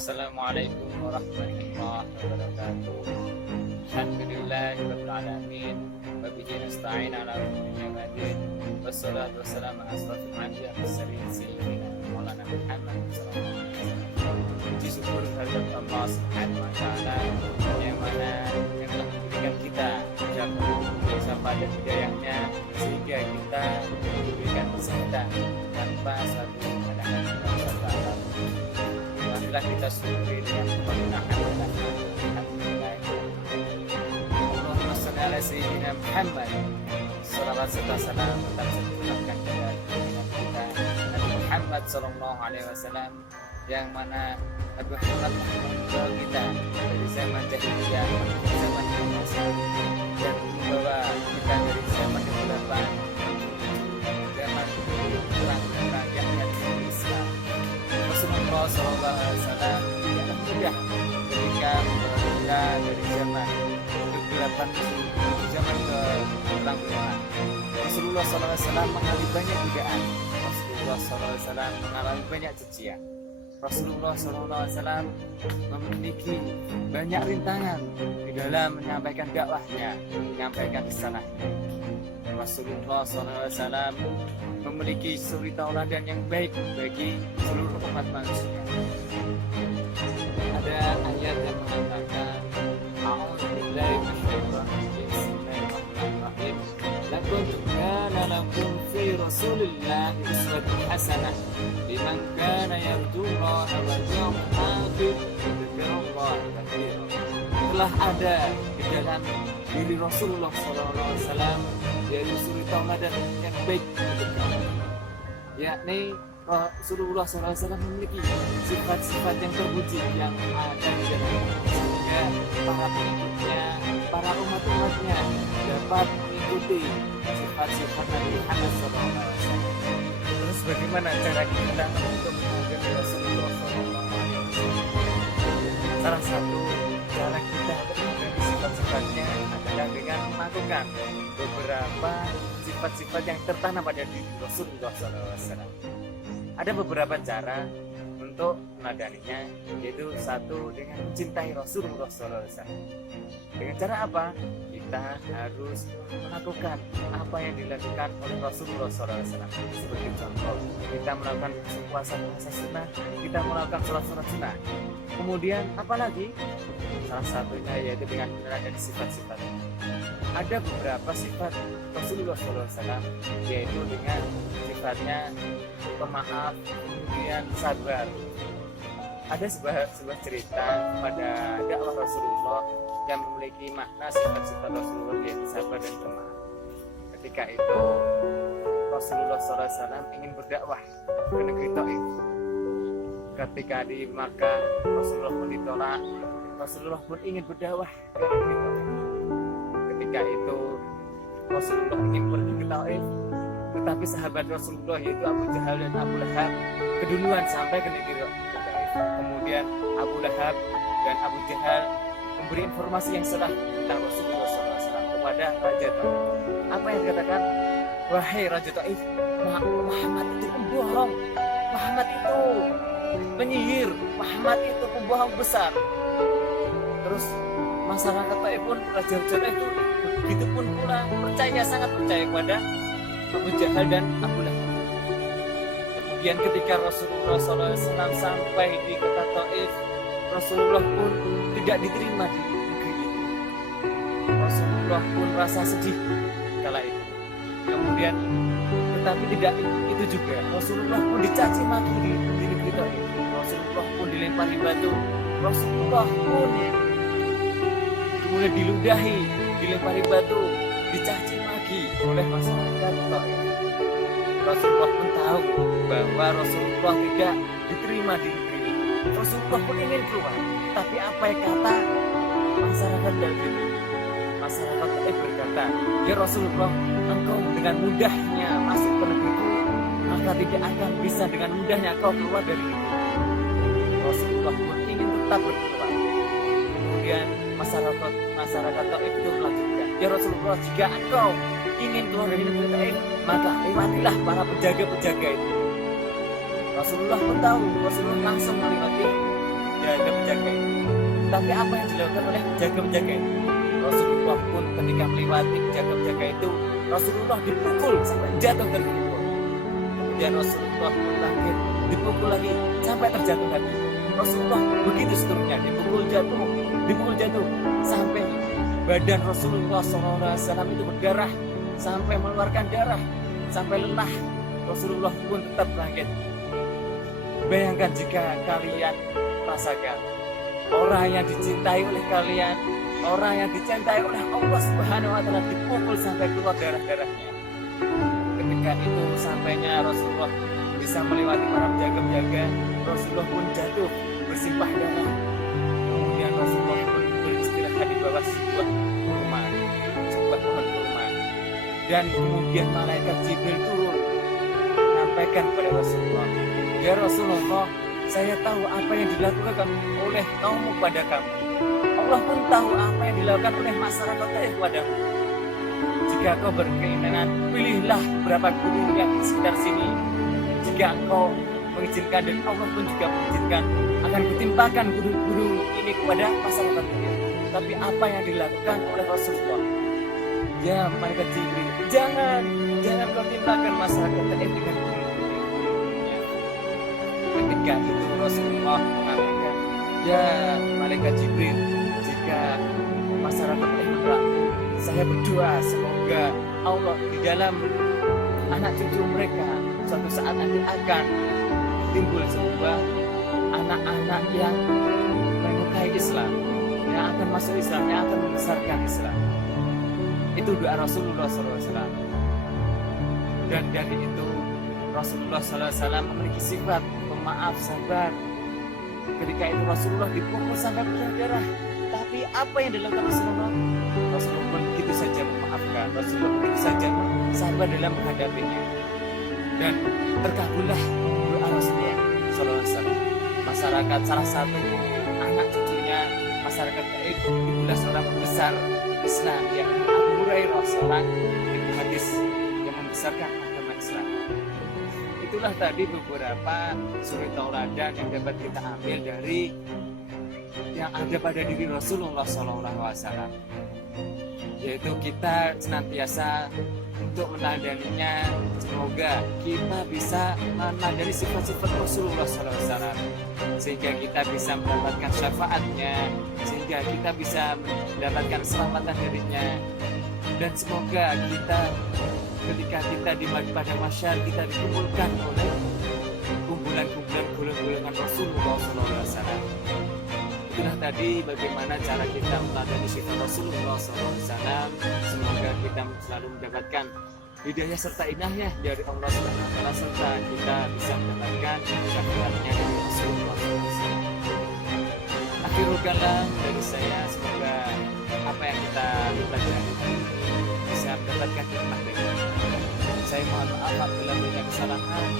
Assalamualaikum warahmatullahi wabarakatuh. Alhamdulillahirabbil alamin wa bihi nasta'in ala umuri din. Wassalatu wassalamu ala asrofil anbiya'i was mursalin sayyidina Maulana Muhammad sallallahu alaihi wasallam. Puji syukur kehadirat Allah Subhanahu wa taala yang mana yang telah memberikan kita ucapan dan hidayahnya sehingga kita diberikan kesehatan tanpa suatu halangan dan alam. Alhamdulillah kita syukuri dengan keberkahan Allah. Alhamdulillah. Allahumma shalli ala sayyidina Muhammad. Salawat serta salam tetap tercurahkan kepada junjungan kita Nabi Muhammad sallallahu alaihi wasallam yang mana Nabi Muhammad membawa kita dari zaman jahiliyah ke zaman dewasa dan membawa kita dari zaman kegelapan zaman perang yang Islam. Rasulullah sallallahu alaihi wasallam tidak mudah ketika membawa kita dari zaman kegelapan zaman ke terang-terangan. Rasulullah sallallahu alaihi wasallam mengalami banyak godaan. Rasulullah sallallahu alaihi wasallam mengalami banyak cacian. Rasulullah SAW memiliki banyak rintangan di dalam menyampaikan dakwahnya, menyampaikan risalahnya. Rasulullah SAW memiliki suri tauladan yang baik bagi seluruh umat manusia. Ada ayat yang mengatakan, A'udzubillahi minasyaitonir rajim. Bismillahirrahmanirrahim. Laqad kana lakum fi Rasulillahi uswatun hasanah liman kana yarjullaha wal yawmal akhir wa dzakarallaha katsiran. Telah ada di dalam diri Rasulullah SAW yaitu suri tauladan yang baik untuk kamu, yakni Rasulullah SAW memiliki sifat-sifat yang terpuji yang ada di dalam sehingga para pengikutnya, para umat-umatnya dapat mengikuti sifat-sifat Nabi Muhammad SAW. Terus bagaimana cara kita untuk mengikuti Rasulullah SAW? Salah satu cara kita untuk mengikuti sifat-sifatnya adalah dengan melakukan beberapa sifat-sifat yang tertanam pada diri Rasulullah SAW. Ada beberapa cara untuk meneladaninya, yaitu satu dengan mencintai Rasulullah SAW. Dengan cara apa? Kita harus melakukan apa yang dilakukan oleh Rasulullah SAW. Seperti contoh, kita melakukan puasa-puasa sunnah, kita melakukan sholat-sholat sunnah. Kemudian apalagi? Salah satunya yaitu dengan meneladani sifat-sifat. Ada beberapa sifat Rasulullah SAW, yaitu dengan sifatnya pemaaf, kemudian sabar. Ada sebuah cerita pada dakwah Rasulullah yang memiliki makna sifat-sifat Rasulullah yaitu sabar dan pemaaf. Ketika itu Rasulullah SAW ingin berdakwah ke negeri Taif. Ketika di Makkah Rasulullah pun ditolak, Rasulullah pun ingin berdakwah ke negeri Taif. Ketika itu Rasulullah ingin pergi ke Taif, tetapi sahabat Rasulullah yaitu Abu Jahal dan Abu Lahab keduluan sampai ke negeri Taif. Kemudian Abu Lahab dan Abu Jahal memberi informasi yang salah tentang Rasulullah SAW kepada Raja Taif. Apa yang dikatakan? Wahai Raja Taif, Muhammad itu pembohong, Muhammad itu penyihir, Muhammad itu pembohong besar. Terus masyarakat Taif pun, Raja Taif itu begitu pun pula percaya, sangat percaya kepada Abu Jahal dan Abu Lahab. Kemudian ketika Rasulullah SAW sampai di kota Taif, Rasulullah pun tidak diterima di negeri itu. Rasulullah pun rasa sedih kala itu. Kemudian tetapi tidak itu juga, Rasulullah pun dicaci maki di negeri Taif. Rasulullah pun dilempari batu. Rasulullah pun kemudian diludahi, dilempari batu, dicaci maki oleh masyarakat Taif. Rasulullah pun tahu bahwa Rasulullah tidak diterima di negeri ini. Rasulullah pun ingin keluar, tapi apa yang kata masyarakat Taif? Masyarakat Taif berkata, ya Rasulullah, engkau dengan mudahnya masuk ke negeriku, maka tidak akan bisa dengan mudahnya kau keluar dari negeri. Rasulullah pun ingin tetap berkeluar. Kemudian masyarakat Taif itu melanjutkan, ya Rasulullah, jika engkau ingin keluar dari negeri Taif, maka lewatilah para penjaga-penjaga itu. Rasulullah pun tahu, Rasulullah langsung melewati penjaga-penjaga itu. Tapi apa yang dilakukan oleh penjaga-penjaga itu? Rasulullah pun ketika melewati penjaga-penjaga itu, Rasulullah dipukul sampai jatuh terpukul. Kemudian Rasulullah pun bangkit, dipukul lagi sampai terjatuh lagi. Rasulullah begitu seterusnya, dipukul jatuh sampai badan Rasulullah SAW itu berdarah, sampai mengeluarkan darah, sampai lelah. Rasulullah pun tetap bangkit. Bayangkan jika kalian rasakan orang yang dicintai oleh kalian, orang yang dicintai oleh Allah Subhanahu wa Ta'ala dipukul sampai keluar darah-darahnya. Ketika itu sampainya Rasulullah bisa melewati para penjaga-penjaga, Rasulullah pun jatuh bersimpah darah. Kemudian Rasulullah pun beristirahat di bawah sebuah pohon kurma. Dan kemudian malaikat Jibril turun menyampaikan kepada Rasulullah, "Ya Rasulullah, saya tahu apa yang dilakukan oleh kaummu pada kamu. Allah pun tahu apa yang dilakukan oleh masyarakat kepadamu. Jika kau berkeinginan, pilihlah beberapa gunung yang di sekitar sini. Jika engkau mengizinkan dan Allah pun juga mengizinkan, akan kutimpakan gunung-gunung ini kepada masyarakat ini." Tapi apa yang dilakukan oleh Rasulullah? Ya malaikat Jibril, jangan kau timpakan masyarakat ini dengan gunung-gunungnya. Ketika itu Rasulullah mengatakan, "Ya malaikat Jibril, jika masyarakat ini berlaku, saya berdoa semoga Allah di dalam anak cucu mereka suatu saat nanti akan timbul sebuah anak-anak yang menyukai Islam, yang akan masuk Islam, yang akan membesarkan Islam." Itu doa Rasulullah SAW. Dan dari itu Rasulullah SAW memiliki sifat pemaaf, sabar. Ketika itu Rasulullah dipukul sampai berdarah, tapi apa yang dilakukan Rasulullah? Rasulullah pun begitu saja memaafkan, Rasulullah begitu saja sabar dalam menghadapinya. Dan terkabullah doa Rasulullah SAW. Masyarakat, salah satu anak cucunya masyarakat itu 17 orang besar Islam, yang Abu Hurairah, seorang ibu hadis yang membesarkan agama Islam. Itulah tadi beberapa suri tauladan yang dapat kita ambil dari yang ada pada diri Rasulullah SAW, yaitu kita senantiasa untuk meneladaninya. Semoga kita bisa meneladani sifat-sifat Rasulullah SAW, sehingga kita bisa mendapatkan syafaatnya, sehingga kita bisa mendapatkan keselamatan darinya. Dan semoga kita ketika kita di pada masyar, kita dikumpulkan oleh kumpulan-kumpulan golongan Rasulullah SAW. Itulah tadi bagaimana cara kita meneladani sifat Rasulullah SAW. Semoga kita selalu mendapatkan hidayah serta inayah dari Allah SWT, serta kita bisa mendapatkan syafaatnya dari Rasulullah SAW. Akhirul kalam dari saya, semoga apa yang kita pelajari bisa mendapatkan hikmah dari kita. Saya mohon maaf apabila banyak kesalahan.